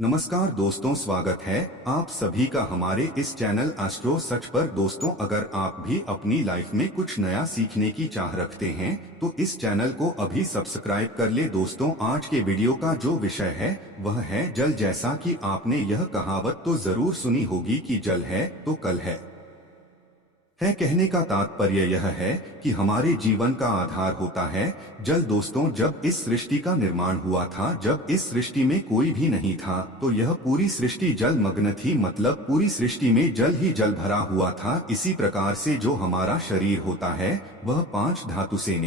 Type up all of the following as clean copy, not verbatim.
नमस्कार दोस्तों, स्वागत है आप सभी का हमारे इस चैनल एस्ट्रो सच पर। दोस्तों, अगर आप भी अपनी लाइफ में कुछ नया सीखने की चाह रखते हैं तो इस चैनल को अभी सब्सक्राइब कर ले। दोस्तों, आज के वीडियो का जो विषय है वह है जल। जैसा कि आपने यह कहावत तो जरूर सुनी होगी कि जल है तो कल है। कहने का तात्पर्य यह है कि हमारे जीवन का आधार होता है जल। दोस्तों, जब इस सृष्टि का निर्माण हुआ था, जब इस सृष्टि में कोई भी नहीं था, तो यह पूरी सृष्टि जल मग्न थी। मतलब पूरी सृष्टि में जल ही जल भरा हुआ था। इसी प्रकार से जो हमारा शरीर होता है वह 5 धातु से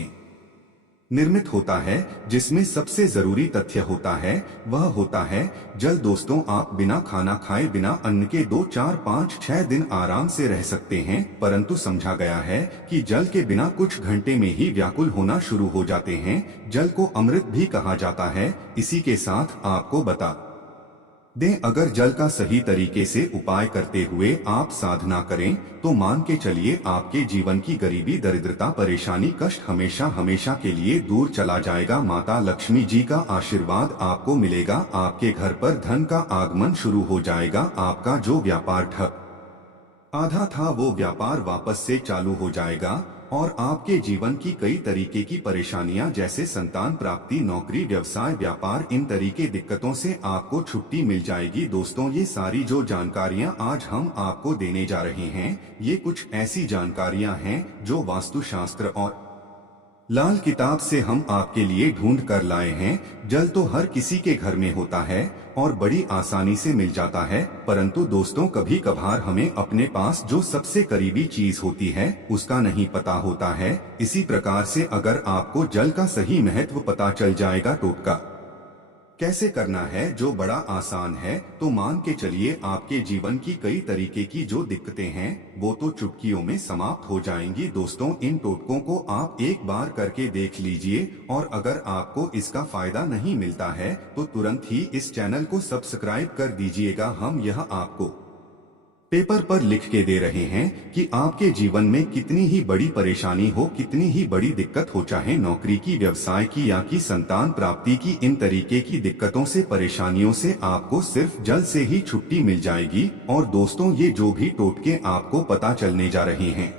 निर्मित होता है, जिसमें सबसे जरूरी तथ्य होता है वह होता है जल। दोस्तों, आप बिना खाना खाए, बिना अन्न के 2, 4, 5, 6 दिन आराम से रह सकते हैं, परंतु समझा गया है कि जल के बिना कुछ घंटे में ही व्याकुल होना शुरू हो जाते हैं। जल को अमृत भी कहा जाता है। इसी के साथ आपको बता दें, अगर जल का सही तरीके से उपाय करते हुए आप साधना करें तो मान के चलिए आपके जीवन की गरीबी, दरिद्रता, परेशानी, कष्ट हमेशा हमेशा के लिए दूर चला जाएगा। माता लक्ष्मी जी का आशीर्वाद आपको मिलेगा। आपके घर पर धन का आगमन शुरू हो जाएगा। आपका जो व्यापार ठप आधा था वो व्यापार वापस से चालू हो जाएगा और आपके जीवन की कई तरीके की परेशानियां, जैसे संतान प्राप्ति, नौकरी, व्यवसाय, व्यापार, इन तरीके दिक्कतों से आपको छुट्टी मिल जाएगी। दोस्तों, ये सारी जो जानकारियां आज हम आपको देने जा रहे हैं, ये कुछ ऐसी जानकारियां हैं जो वास्तुशास्त्र और लाल किताब से हम आपके लिए ढूंढ कर लाए हैं। जल तो हर किसी के घर में होता है और बड़ी आसानी से मिल जाता है, परंतु दोस्तों कभी कभार हमें अपने पास जो सबसे करीबी चीज होती है उसका नहीं पता होता है। इसी प्रकार से अगर आपको जल का सही महत्व पता चल जाएगा, टोटका कैसे करना है जो बड़ा आसान है, तो मान के चलिए आपके जीवन की कई तरीके की जो दिक्कतें हैं वो तो चुटकियों में समाप्त हो जाएंगी। दोस्तों, इन टोटकों को आप एक बार करके देख लीजिए और अगर आपको इसका फायदा नहीं मिलता है तो तुरंत ही इस चैनल को सब्सक्राइब कर दीजिएगा। हम यह आपको पेपर पर लिख के दे रहे हैं कि आपके जीवन में कितनी ही बड़ी परेशानी हो, कितनी ही बड़ी दिक्कत हो, चाहे नौकरी की, व्यवसाय की या की संतान प्राप्ति की, इन तरीके की दिक्कतों से, परेशानियों से आपको सिर्फ जल से ही छुट्टी मिल जाएगी। और दोस्तों, ये जो भी टोटके आपको पता चलने जा रहे हैं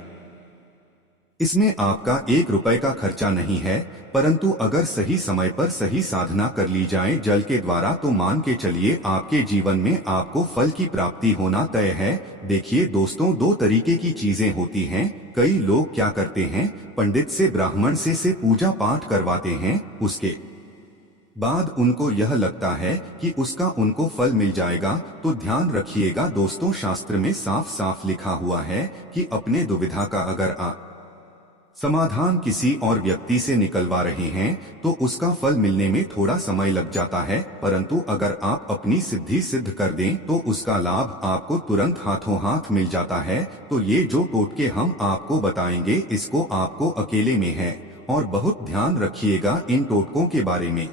इसमें आपका 1 रुपए का खर्चा नहीं है, परंतु अगर सही समय पर सही साधना कर ली जाए जल के द्वारा तो मान के चलिए आपके जीवन में आपको फल की प्राप्ति होना तय है। देखिए दोस्तों, 2 तरीके की चीजें होती हैं। कई लोग क्या करते हैं, पंडित से, ब्राह्मण से पूजा पाठ करवाते हैं, उसके बाद उनको यह लगता है कि उसका उनको फल मिल जाएगा। तो ध्यान रखिएगा दोस्तों, शास्त्र में साफ साफ लिखा हुआ है कि अपने दुविधा का अगर समाधान किसी और व्यक्ति से निकलवा रहे हैं तो उसका फल मिलने में थोड़ा समय लग जाता है, परंतु अगर आप अपनी सिद्धि सिद्ध कर दें तो उसका लाभ आपको तुरंत हाथों हाथ मिल जाता है। तो ये जो टोटके हम आपको बताएंगे इसको आपको अकेले में है और बहुत ध्यान रखिएगा, इन टोटकों के बारे में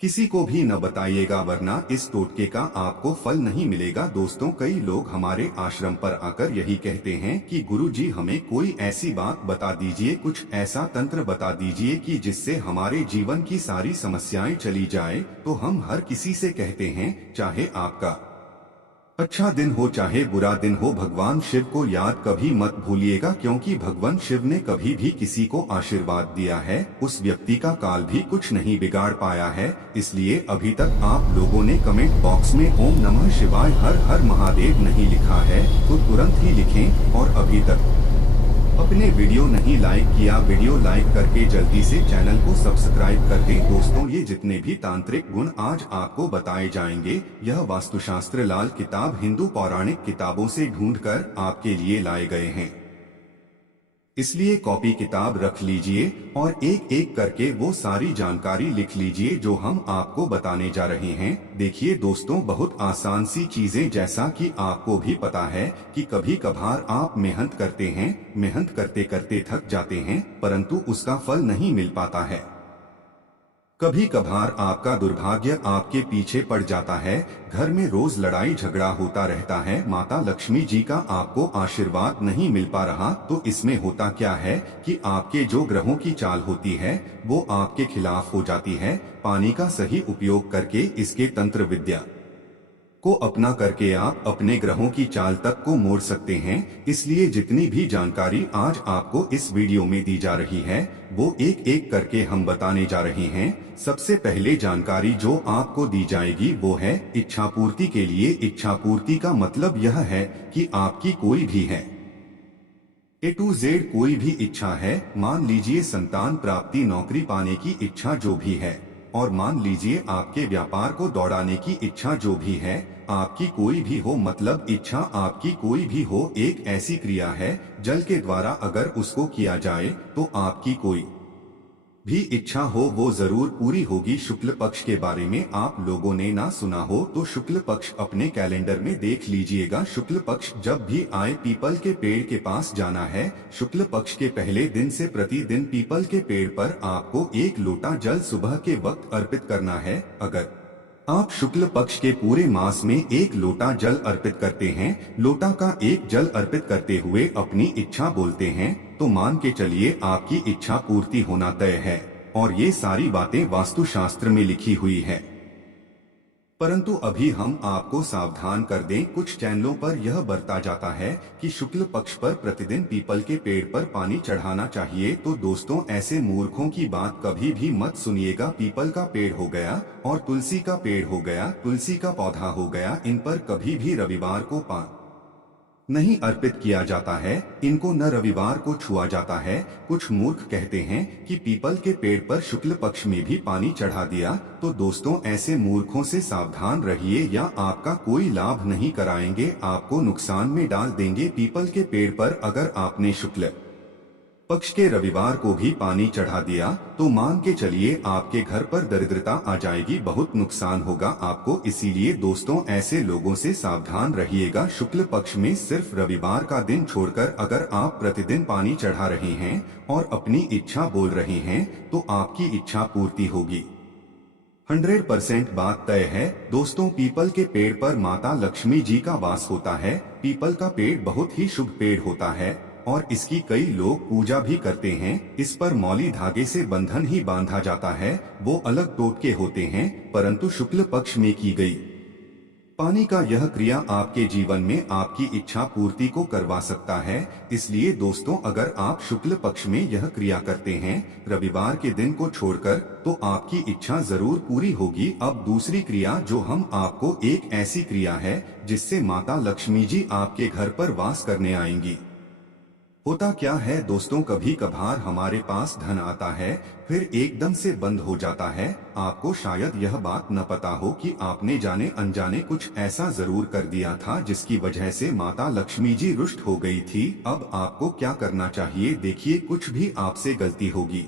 किसी को भी न बताइएगा, वरना इस टोटके का आपको फल नहीं मिलेगा। दोस्तों, कई लोग हमारे आश्रम पर आकर यही कहते हैं कि गुरुजी हमें कोई ऐसी बात बता दीजिए, कुछ ऐसा तंत्र बता दीजिए कि जिससे हमारे जीवन की सारी समस्याएं चली जाए। तो हम हर किसी से कहते हैं, चाहे आपका अच्छा दिन हो चाहे बुरा दिन हो, भगवान शिव को याद कभी मत भूलिएगा, क्योंकि भगवान शिव ने कभी भी किसी को आशीर्वाद दिया है उस व्यक्ति का काल भी कुछ नहीं बिगाड़ पाया है। इसलिए अभी तक आप लोगों ने कमेंट बॉक्स में ओम नमः शिवाय, हर हर महादेव नहीं लिखा है तो तुरंत ही लिखें। और अभी तक अपने वीडियो नहीं लाइक किया, वीडियो लाइक करके जल्दी से चैनल को सब्सक्राइब कर दें। दोस्तों, ये जितने भी तांत्रिक गुण आज आपको बताए जाएंगे यह वास्तुशास्त्र लाल किताब हिंदू पौराणिक किताबों से ढूंढकर आपके लिए लाए गए हैं, इसलिए कॉपी किताब रख लीजिए और एक एक करके वो सारी जानकारी लिख लीजिए जो हम आपको बताने जा रहे हैं। देखिए दोस्तों, बहुत आसान सी चीजें, जैसा कि आपको भी पता है कि कभी कभार आप मेहनत करते हैं, मेहनत करते करते थक जाते हैं, परंतु उसका फल नहीं मिल पाता है। कभी कभार आपका दुर्भाग्य आपके पीछे पड़ जाता है, घर में रोज लड़ाई झगड़ा होता रहता है, माता लक्ष्मी जी का आपको आशीर्वाद नहीं मिल पा रहा। तो इसमें होता क्या है कि आपके जो ग्रहों की चाल होती है वो आपके खिलाफ हो जाती है। पानी का सही उपयोग करके इसके तंत्र विद्या को अपना करके आप अपने ग्रहों की चाल तक को मोड़ सकते हैं। इसलिए जितनी भी जानकारी आज आपको इस वीडियो में दी जा रही है वो एक एक करके हम बताने जा रहे हैं। सबसे पहले जानकारी जो आपको दी जाएगी वो है इच्छा पूर्ति के लिए। इच्छा पूर्ति का मतलब यह है कि आपकी कोई भी है A to Z कोई भी इच्छा है, मान लीजिए संतान प्राप्ति, नौकरी पाने की इच्छा जो भी है, और मान लीजिए आपके व्यापार को दौड़ाने की इच्छा जो भी है, आपकी कोई भी हो, मतलब इच्छा आपकी कोई भी हो, एक ऐसी क्रिया है जल के द्वारा अगर उसको किया जाए तो आपकी कोई भी इच्छा हो वो जरूर पूरी होगी। शुक्ल पक्ष के बारे में आप लोगों ने ना सुना हो तो शुक्ल पक्ष अपने कैलेंडर में देख लीजिएगा। शुक्ल पक्ष जब भी आए पीपल के पेड़ के पास जाना है। शुक्ल पक्ष के पहले दिन से प्रतिदिन पीपल के पेड़ पर आपको 1 लोटा जल सुबह के वक्त अर्पित करना है। अगर आप शुक्ल पक्ष के पूरे मास में 1 लोटा जल अर्पित करते हैं, लोटा का 1 जल अर्पित करते हुए अपनी इच्छा बोलते हैं, तो मान के चलिए आपकी इच्छा पूर्ति होना तय है। और ये सारी बातें वास्तुशास्त्र में लिखी हुई है। परंतु अभी हम आपको सावधान कर दें, कुछ चैनलों पर यह बरता जाता है कि शुक्ल पक्ष पर प्रतिदिन पीपल के पेड़ पर पानी चढ़ाना चाहिए। तो दोस्तों, ऐसे मूर्खों की बात कभी भी मत सुनिएगा। पीपल का पेड़ हो गया और तुलसी का पेड़ हो गया, तुलसी का पौधा हो गया, इन पर कभी भी रविवार को पानी नहीं अर्पित किया जाता है। इनको न रविवार को छुआ जाता है। कुछ मूर्ख कहते हैं कि पीपल के पेड़ पर शुक्ल पक्ष में भी पानी चढ़ा दिया। तो दोस्तों, ऐसे मूर्खों से सावधान रहिए, या आपका कोई लाभ नहीं कराएंगे, आपको नुकसान में डाल देंगे। पीपल के पेड़ पर अगर आपने शुक्ल पक्ष के रविवार को भी पानी चढ़ा दिया तो मान के चलिए आपके घर पर दरिद्रता आ जाएगी, बहुत नुकसान होगा आपको। इसीलिए दोस्तों, ऐसे लोगों से सावधान रहिएगा। शुक्ल पक्ष में सिर्फ रविवार का दिन छोड़कर अगर आप प्रतिदिन पानी चढ़ा रहे हैं और अपनी इच्छा बोल रहे हैं तो आपकी इच्छा पूर्ति होगी। 100% बात तय है। दोस्तों, पीपल के पेड़ पर माता लक्ष्मी जी का वास होता है। पीपल का पेड़ बहुत ही शुभ पेड़ होता है और इसकी कई लोग पूजा भी करते हैं। इस पर मौली धागे से बंधन ही बांधा जाता है। वो अलग टोटके होते हैं, परंतु शुक्ल पक्ष में की गई पानी का यह क्रिया आपके जीवन में आपकी इच्छा पूर्ति को करवा सकता है। इसलिए दोस्तों, अगर आप शुक्ल पक्ष में यह क्रिया करते हैं रविवार के दिन को छोड़कर, तो आपकी इच्छा जरूर पूरी होगी। अब दूसरी क्रिया जो हम आपको, एक ऐसी क्रिया है जिससे माता लक्ष्मी जी आपके घर पर वास करने आएंगी। होता क्या है दोस्तों, कभी कभार हमारे पास धन आता है फिर एकदम से बंद हो जाता है। आपको शायद यह बात न पता हो कि आपने जाने अनजाने कुछ ऐसा जरूर कर दिया था जिसकी वजह से माता लक्ष्मी जी रुष्ट हो गई थी। अब आपको क्या करना चाहिए, देखिए, कुछ भी आपसे गलती होगी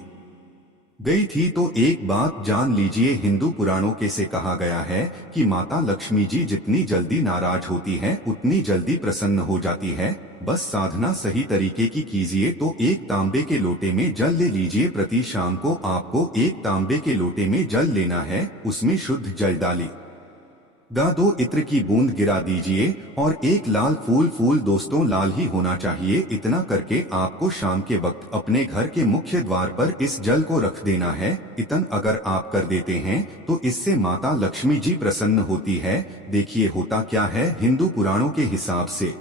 गई थी तो एक बात जान लीजिए, हिंदू पुराणों के से कहा गया है कि माता लक्ष्मी जी जितनी जल्दी नाराज होती हैं उतनी जल्दी प्रसन्न हो जाती है। बस साधना सही तरीके की कीजिए। तो 1 तांबे के लोटे में जल ले लीजिए। प्रति शाम को आपको 1 तांबे के लोटे में जल लेना है, उसमें शुद्ध जल डाली 2 इत्र की बूंद गिरा दीजिए और 1 लाल फूल दोस्तों लाल ही होना चाहिए। इतना करके आपको शाम के वक्त अपने घर के मुख्य द्वार पर इस जल को रख देना है। इतन अगर आप कर देते हैं तो इससे माता लक्ष्मी जी प्रसन्न होती है। देखिए, होता क्या है, हिंदू पुराणों के हिसाब से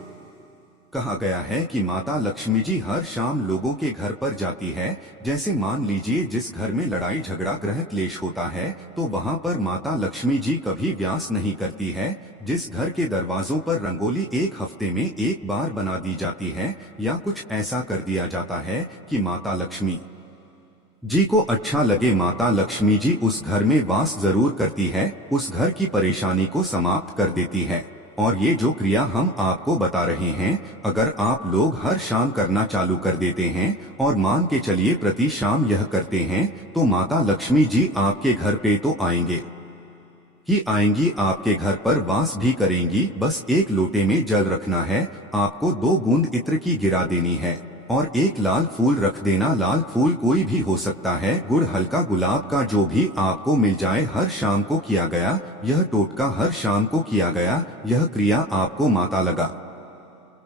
कहा गया है कि माता लक्ष्मी जी हर शाम लोगों के घर पर जाती है। जैसे मान लीजिए जिस घर में लड़ाई झगड़ा ग्रह क्लेश होता है तो वहां पर माता लक्ष्मी जी कभी व्यास नहीं करती है। जिस घर के दरवाजों पर रंगोली 1 हफ्ते में 1 बार बना दी जाती है, या कुछ ऐसा कर दिया जाता है कि माता लक्ष्मी जी को अच्छा लगे, माता लक्ष्मी जी उस घर में वास जरूर करती है, उस घर की परेशानी को समाप्त कर देती है। और ये जो क्रिया हम आपको बता रहे हैं, अगर आप लोग हर शाम करना चालू कर देते हैं और मान के चलिए प्रति शाम यह करते हैं, तो माता लक्ष्मी जी आपके घर पे तो आएंगे ही आएंगी, आपके घर पर वास भी करेंगी। बस 1 लोटे में जल रखना है, आपको 2 बूंद इत्र की गिरा देनी है और 1 लाल फूल रख देना। लाल फूल कोई भी हो सकता है, गुड़ हल्का गुलाब का, जो भी आपको मिल जाए। हर शाम को किया गया यह टोटका हर शाम को किया गया यह क्रिया आपको माता लगा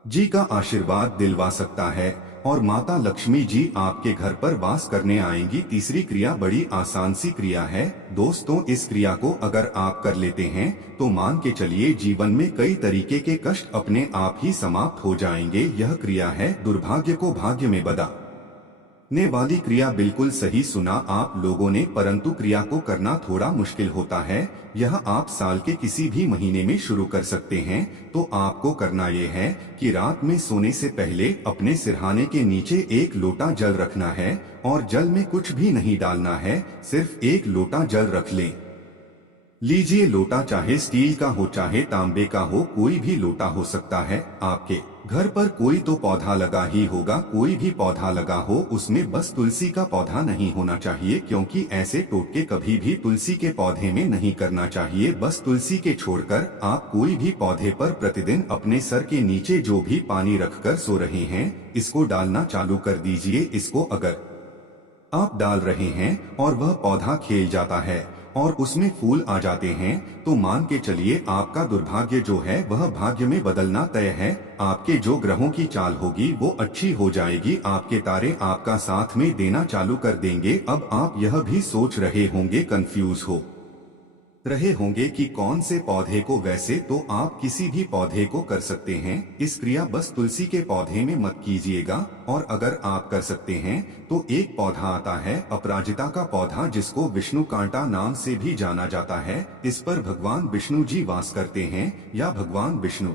जी का आशीर्वाद दिलवा सकता है। और माता लक्ष्मी जी आपके घर पर वास करने आएंगी। तीसरी क्रिया बड़ी आसान सी क्रिया है दोस्तों, इस क्रिया को अगर आप कर लेते हैं तो मान के चलिए जीवन में कई तरीके के कष्ट अपने आप ही समाप्त हो जाएंगे। यह क्रिया है दुर्भाग्य को भाग्य में बदलने वाली क्रिया। बिल्कुल सही सुना आप लोगों ने, परंतु क्रिया को करना थोड़ा मुश्किल होता है। यह आप साल के किसी भी महीने में शुरू कर सकते हैं। तो आपको करना ये है कि रात में सोने से पहले अपने सिरहाने के नीचे एक लोटा जल रखना है और जल में कुछ भी नहीं डालना है, सिर्फ एक लोटा जल रख लें। लीजिए लोटा चाहे स्टील का हो चाहे तांबे का हो, कोई भी लोटा हो सकता है। आपके घर पर कोई तो पौधा लगा ही होगा, कोई भी पौधा लगा हो उसमें बस तुलसी का पौधा नहीं होना चाहिए, क्योंकि ऐसे टोटके कभी भी तुलसी के पौधे में नहीं करना चाहिए। बस तुलसी के छोड़कर आप कोई भी पौधे पर प्रतिदिन अपने सर के नीचे जो भी पानी रखकर सो रहे हैं इसको डालना चालू कर दीजिए। इसको अगर आप डाल रहे हैं और वह पौधा खिल जाता है और उसमें फूल आ जाते हैं तो मान के चलिए आपका दुर्भाग्य जो है वह भाग्य में बदलना तय है। आपके जो ग्रहों की चाल होगी वो अच्छी हो जाएगी, आपके तारे आपका साथ में देना चालू कर देंगे। अब आप यह भी सोच रहे होंगे, कंफ्यूज हो रहे होंगे कि कौन से पौधे को, वैसे तो आप किसी भी पौधे को कर सकते हैं। इस क्रिया बस तुलसी के पौधे में मत कीजिएगा। और अगर आप कर सकते हैं तो एक पौधा आता है अपराजिता का पौधा, जिसको विष्णु कांटा नाम से भी जाना जाता है। इस पर भगवान विष्णु जी वास करते हैं या भगवान विष्णु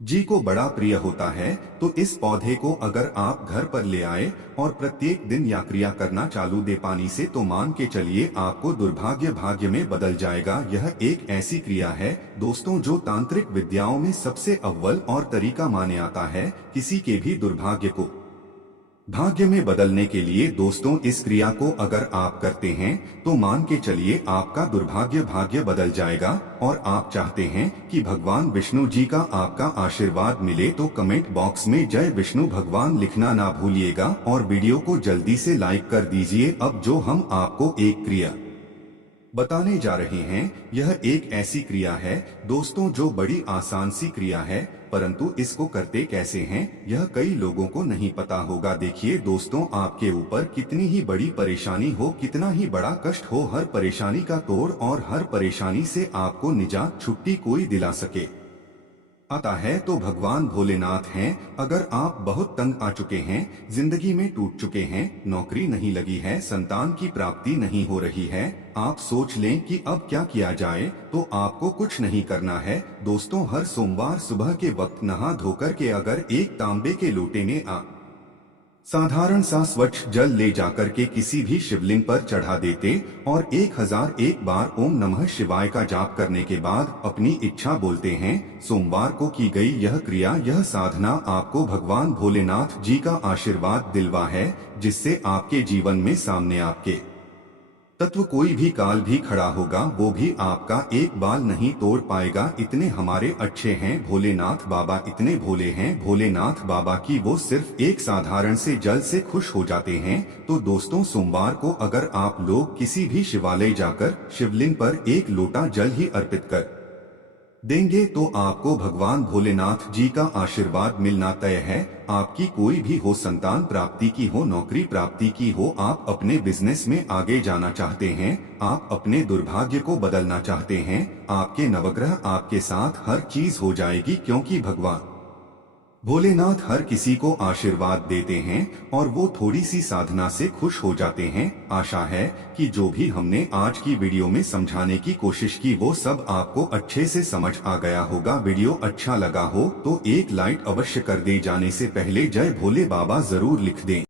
जी को बड़ा प्रिय होता है। तो इस पौधे को अगर आप घर पर ले आए और प्रत्येक दिन या क्रिया करना चालू दे पानी से, तो मान के चलिए आपको दुर्भाग्य भाग्य में बदल जाएगा। यह एक ऐसी क्रिया है दोस्तों जो तांत्रिक विद्याओं में सबसे अव्वल और तरीका माने आता है किसी के भी दुर्भाग्य को भाग्य में बदलने के लिए। दोस्तों इस क्रिया को अगर आप करते हैं तो मान के चलिए आपका दुर्भाग्य भाग्य बदल जाएगा। और आप चाहते हैं कि भगवान विष्णु जी का आपका आशीर्वाद मिले तो कमेंट बॉक्स में जय विष्णु भगवान लिखना ना भूलिएगा और वीडियो को जल्दी से लाइक कर दीजिए। अब जो हम आपको एक क्रिया बताने जा रहे हैं यह एक ऐसी क्रिया है दोस्तों जो बड़ी आसान सी क्रिया है, परंतु इसको करते कैसे हैं यह कई लोगों को नहीं पता होगा। देखिए दोस्तों, आपके ऊपर कितनी ही बड़ी परेशानी हो, कितना ही बड़ा कष्ट हो, हर परेशानी का तोड़ और हर परेशानी से आपको निजात छुट्टी कोई दिला सके आता है तो भगवान भोलेनाथ हैं। अगर आप बहुत तंग आ चुके हैं, जिंदगी में टूट चुके हैं, नौकरी नहीं लगी है, संतान की प्राप्ति नहीं हो रही है, आप सोच लें कि अब क्या किया जाए, तो आपको कुछ नहीं करना है दोस्तों। हर सोमवार सुबह के वक्त नहा धोकर के अगर एक तांबे के लोटे में साधारण सा स्वच्छ जल ले जाकर के किसी भी शिवलिंग पर चढ़ा देते और 1001 बार ओम नमः शिवाय का जाप करने के बाद अपनी इच्छा बोलते हैं। सोमवार को की गई यह क्रिया, यह साधना आपको भगवान भोलेनाथ जी का आशीर्वाद दिलवा है, जिससे आपके जीवन में सामने आपके तत्व कोई भी काल भी खड़ा होगा वो भी आपका एक बाल नहीं तोड़ पाएगा। इतने हमारे अच्छे हैं भोलेनाथ बाबा, इतने भोले हैं भोलेनाथ बाबा की वो सिर्फ एक साधारण से जल से खुश हो जाते हैं। तो दोस्तों सोमवार को अगर आप लोग किसी भी शिवालय जाकर शिवलिंग पर एक लोटा जल ही अर्पित कर देंगे तो आपको भगवान भोलेनाथ जी का आशीर्वाद मिलना तय है। आपकी कोई भी हो, संतान प्राप्ति की हो, नौकरी प्राप्ति की हो, आप अपने बिजनेस में आगे जाना चाहते हैं, आप अपने दुर्भाग्य को बदलना चाहते हैं, आपके नवग्रह आपके साथ हर चीज हो जाएगी, क्योंकि भगवान भोलेनाथ हर किसी को आशीर्वाद देते हैं और वो थोड़ी सी साधना से खुश हो जाते हैं। आशा है कि जो भी हमने आज की वीडियो में समझाने की कोशिश की वो सब आपको अच्छे से समझ आ गया होगा। वीडियो अच्छा लगा हो तो एक लाइक अवश्य कर दें। जाने से पहले जय भोले बाबा जरूर लिख दें।